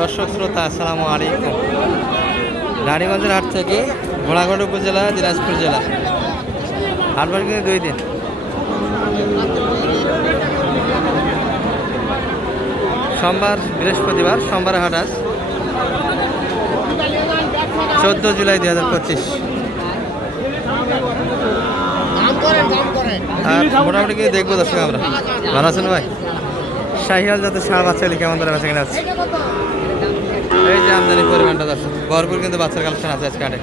দর্শক শ্রোতা আসসালামু আলাইকুম। রানীগঞ্জের হাট থেকে ঘোড়াঘাট উপজেলা, দিনাজপুর জেলা। হাটবার কিন্তু 2 দিন। সোমবার, বৃহস্পতিবার, সোমবারে হাট আজ 14 জুলাই 2025। আর মোটামুটি কি দেখবো দর্শক আমরা। ভালো আছেন ভাই? শাহিয়াল যাতে সারা বাচ্চা কেমন ধরে বেঁচে কিনা আছে। এই যে আমদানি পরিমাণটা দর্শক ভরপুর, কিন্তু বাচ্চার কালেকশন আছে আজকে হাটে।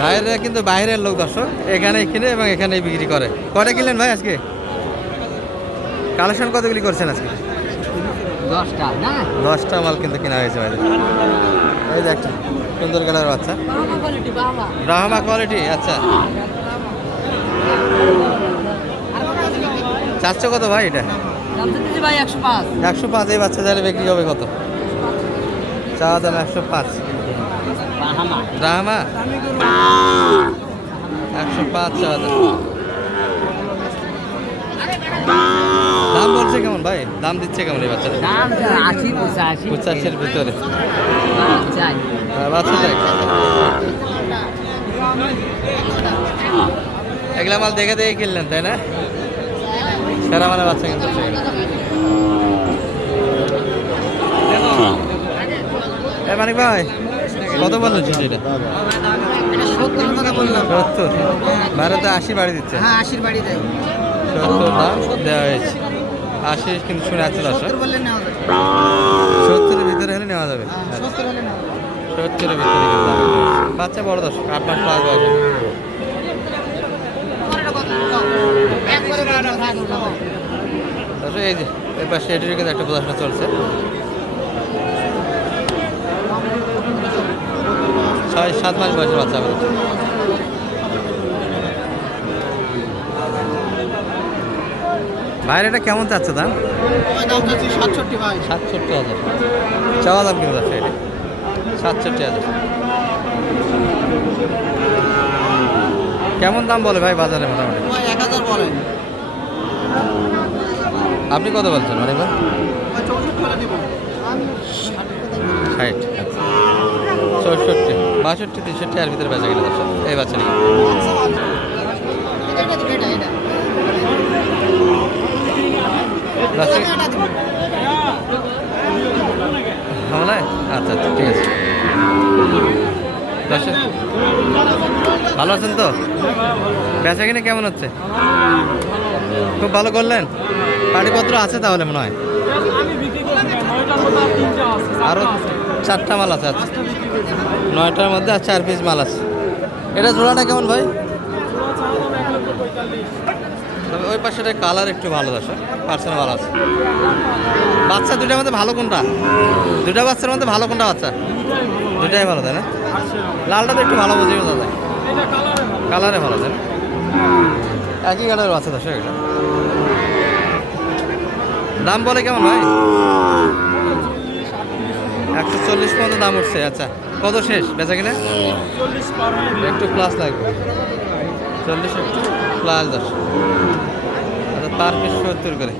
বাইরে কিন্তু বাইরের লোক দর্শক এখানেই কিনে এবং এখানেই বিক্রি করে। কটা কিনলেন ভাই আজকে? কালেকশন কতগুলি করছেন আজকে? 10টা মাল কিন্তু কেনা হয়েছে ভাই। এই যে একটা সুন্দর কালার বাচ্চা, ব্রাহ্মা কোয়ালিটি। আচ্ছা, চারশো কত ভাই এটা? 105। এই বাচ্চা যারা বিক্রি হবে কত? চাওয়া দাম 105। ব্রাহ্মা 105 চাওয়া দাম। দাম বলছে কেমন ভাই? দাম দিচ্ছে কেমন এই বাচ্চাটা? 85-85 ভিতরে বাচ্চা দেখ। এগুলা মাল দেখে দেখে কিনলেন তাই না? সেরা মানে বাচ্চা কিন্তু মানিক ভাই কত বললেন এটা? 70। ভারতে 80 বাড়ি দিচ্ছে। 80 বাড়ি দেয়। 70 দাম দেওয়া হয়েছে। 80 কিন্তু শুনে আছে দর্শক। 70-এর ভিতরে হলে নেওয়া যাবে। 70-এর ভিতরে বাচ্চা বড় দর্শক, 8 মাস প্লাস বয়স। দর্শক এই যে এবার সেটির কিন্তু একটা প্রদর্শন চলছে। 6-7 মাস বয়সের বাচ্চা হবে। বাইরে এটা কেমন চাচ্ছে দাম? 67,000 চাওয়া দাম কিন্তু আছে এটা 67,000। কেমন দাম বলে ভাই বাজারে মোটামুটি? 1000 বলে। আপনি কত বলছেন মানে ভাই? 60। আচ্ছা, 64, 62, 63 এর ভিতরে বেচা গেলে দর্শক এই বাচ্চা নিয়ে। আচ্ছা আচ্ছা ঠিক আছে দর্শক, ভালো আছেন তো? বেচা কিনে কেমন হচ্ছে? খুব ভালো করলেন। পাটিপত্র আছে তাহলে মনে হয় আরো 4টা মাল আছে। আচ্ছা, 9টার মধ্যে আর 4 পিস মাল আছে। এটা জোড়াটা কেমন ভাই? তবে ওই পাশেটা কালার একটু ভালো দর্শক, পার্সেন্ট ভালো আছে। বাচ্চা দুটার মধ্যে ভালো কোনটা? দুটা বাচ্চার মধ্যে ভালো কোনটা বাচ্চা? দুটাই ভালো তাই না? লালটা তো একটু ভালো বুঝিয়ে বোঝা যায়, কালারে ভালো তাই না? একই কালারের বাচ্চা দর্শক। এটা দাম বলে কেমন ভাই? 140 পর্যন্ত দাম উঠছে। আচ্ছা, কত শেষ বেচা কিনা? একটু প্লাস লাগবে, 40 একটু প্লাস দর্শক। আচ্ছা, তার পিস 70 করে।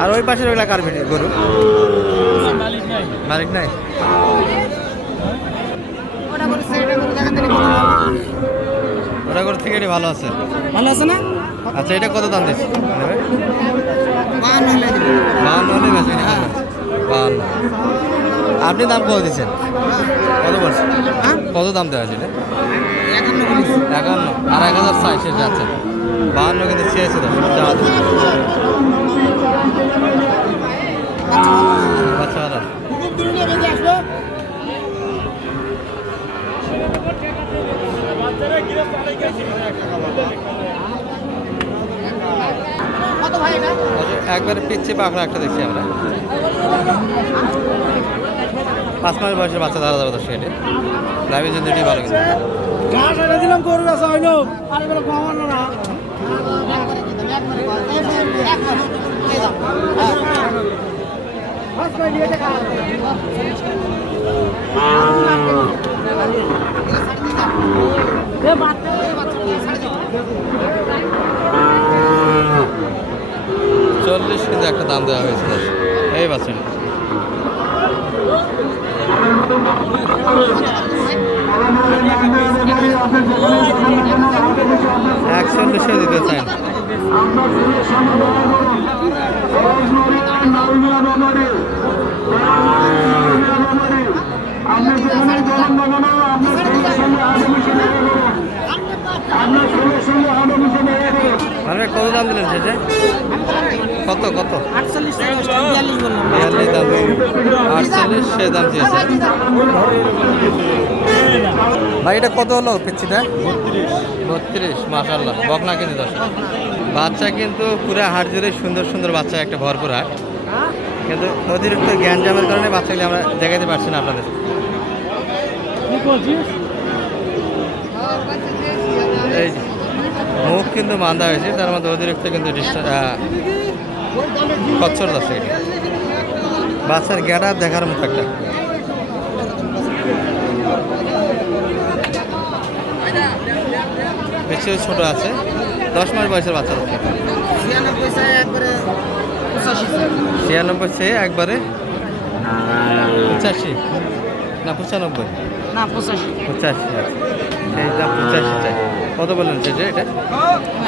আর ওই পাশের ওইগুলা কার ভিডিও গরু? মালিক নাই। ওটা করে থেকে এটি ভালো আছে। ভালো আছে না? আচ্ছা, এটা কত দাম দিচ্ছে? 52 হলে দিবি। 52 হলে বেচে কিনা? 52। আপনি দাম কত দিচ্ছেন? কত বলছেন? কত দাম দেওয়া আছে এটা? 51 আর 1000 চাই শেষ যাচ্ছে। 52 কিন্তু চেয়েছে তো বাচ্চা। একবারে পিচ্ছে পাখড়া একটা দেখছি আমরা। 5 মাস বয়সের বাচ্চা ধরা যাবে তো সেটা লাইভের জন্য এটি ভালো। কিন্তু দিলাম গরু আছে হইলো চল্লিশ কিন্তু একটা দাম দেওয়া হয়েছে দর্শক। এই বাচ্চাটা একচল্লিশে দিতে চাই না। মানে কত দাম দিলেন সেটা? কত কত? 48 42 বললাম। 42 দাম, 48 সে দাম দিয়েছে। ভাই এটা কত হলো পিচ্ছিটা? 32। মাশাআল্লাহ, বকনা কিন্তু দর্শক। বাচ্চা কিন্তু পুরো হাট জুড়ে সুন্দর সুন্দর বাচ্চা, একটা ভরপুর হাট। কিন্তু অতিরিক্ত গ্যাঞ্জামের কারণে বাচ্চাগুলি আমরা দেখাতে পারছি না আপনাদের। এই যে মুখ কিন্তু বাঁধা হয়েছে, তার মধ্যে অতিরিক্ত কিন্তু কচ্ছর দর্শক। এটি বাচ্চার গেটা দেখার মতো একটা। বেশি ছোট আছে, 10 মাস বয়সের বাচ্চা। 96 চেয়ে একবারে 85 না 95? না 85। 85 আছে, সেই দাম 85 চাই। কত বললেন সেটা? এটা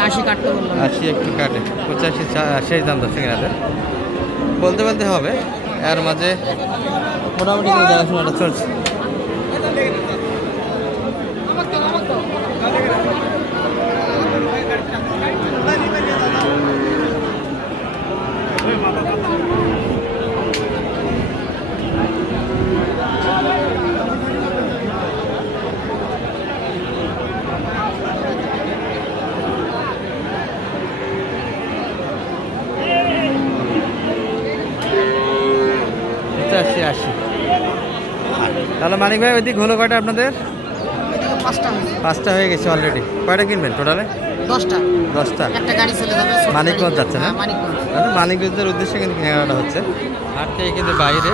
80 কাটতে বললাম। 80 একটু কাটে, 85 সেই দাম দর্শক। এনাদের বলতে বলতে হবে, এর মাঝে মোটামুটি কিন্তু দেখাশোনাটা চলছে। আশি 80। তাহলে মানিক ভাই ওইদিক হলো কয়টা আপনাদের? 5টা হয়ে গেছে অলরেডি। কয়টা কিনবেন টোটালে? 10টা। 10টা। একটা গাড়ি চলে যাবে। মানিকগঞ্জ যাচ্ছে না? হ্যাঁ, মানিকগঞ্জ। মানিকগঞ্জের উদ্দেশ্যে কিন্তু কেনাকাটা হচ্ছে। হাট থেকে কিন্তু বাইরে,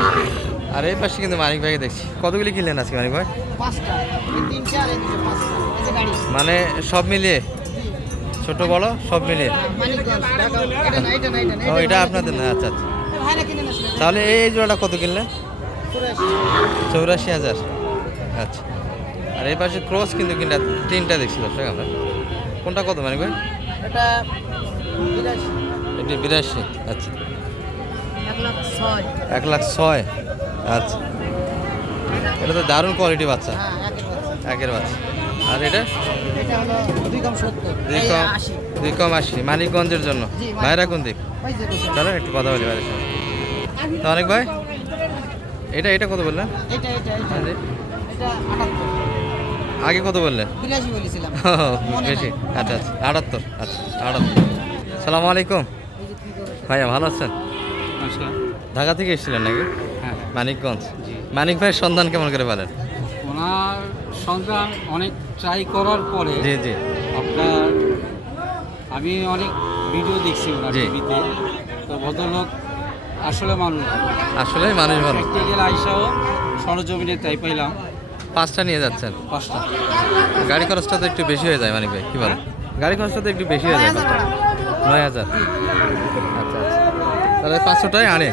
আর এই পাশে কিন্তু মানিক ভাইকে দেখছি। কতগুলি কিনলেন আজকে মানিক ভাই? 5টা। এই 3টে আর এই 5টা। এই যে গাড়ি। মানে সব মিলিয়ে ছোট বড় সব মিলিয়ে? মানিকগঞ্জ। এটা না, এটা না, এটা না। ও এটা আপনাদের না? আচ্ছা আচ্ছা। ভাইরা কিনে আসলে। তাহলে এই জোড়াটা কত কিনলেন? 84। 84,000। আচ্ছা। আর এই পাশে ক্রস কিন্তু কিনলে 3টা দেখছি দর্শক আমরা। কোনটা কত মানিক ভাই? এটা 82। এটি 82। আচ্ছা। 1,06,000। 1,06,000। আচ্ছা, এটা তো দারুণ কোয়ালিটি বাচ্চা, হ্যাঁ, একের বাচ্চা। আর এটা এটা হলো 2 কম 70। 2 এই কম 80। 2 কম 80 মানিকগঞ্জের জন্য। জি, ভাইরা কোন দিক? ওই যে বসে। চলো একটু কথা বলি ভাইয়ের সাথে। তো অনেক ভাই, এটা কত বললেন? এটা এটা এটা হ্যাঁ জি। এটা 78। আগে কত বললেন? 82 বলেছিলাম। মনে বেশি। নাই। আচ্ছা আচ্ছা, 78। আচ্ছা 78। সালামু আলাইকুম এই যে কি করে? ভাইয়া, ভালো আছেন? নমস্কার। ঢাকা থেকে এসেছিলেন নাকি? হ্যাঁ, মানিকগঞ্জ। মানিক ভাইয়ের সন্ধান কেমন করে পেলেন? ওনার সন্তান অনেক ট্রাই করার পরে জি জি আপনার আমি অনেক ভিডিও দেখছি ওনার জি। টিভিতে। তো ভদ্রলোক আসলে মানুষ আসলে মানুষ ভালো। প্র্যাকটিক্যাল আইসাও সরজমিনে তাই পাইলাম 5টা নিয়ে যাচ্ছেন। 5টা। গাড়ি খরচটা তো একটু বেশি হয়ে যায় মানিক ভাই, কি বলেন? গাড়ি খরচটা তো একটু বেশি হয়ে যায়। 9,000। আচ্ছা আচ্ছা, তাহলে 500টাই আনে।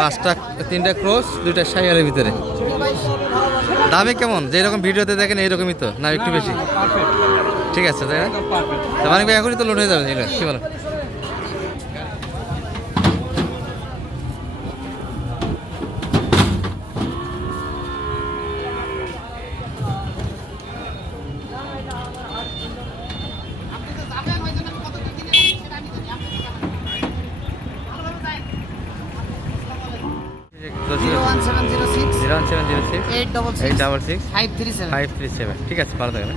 5টা, 3টা ক্রস, 2টা শাইয়ারের ভিতরে। দামে কেমন? যেরকম ভিডিওতে দেখেন এইরকমই তো, না একটু বেশি? পারফেক্ট, ঠিক আছে তাই না? একদম পারফেক্ট। তো মানিক ভাই এখনই তো লোড হয়ে যাবে, এটা কি বলেন? জিরো 1706 01706 866 866 537 537। ঠিক আছে, ভালো থাকবেন।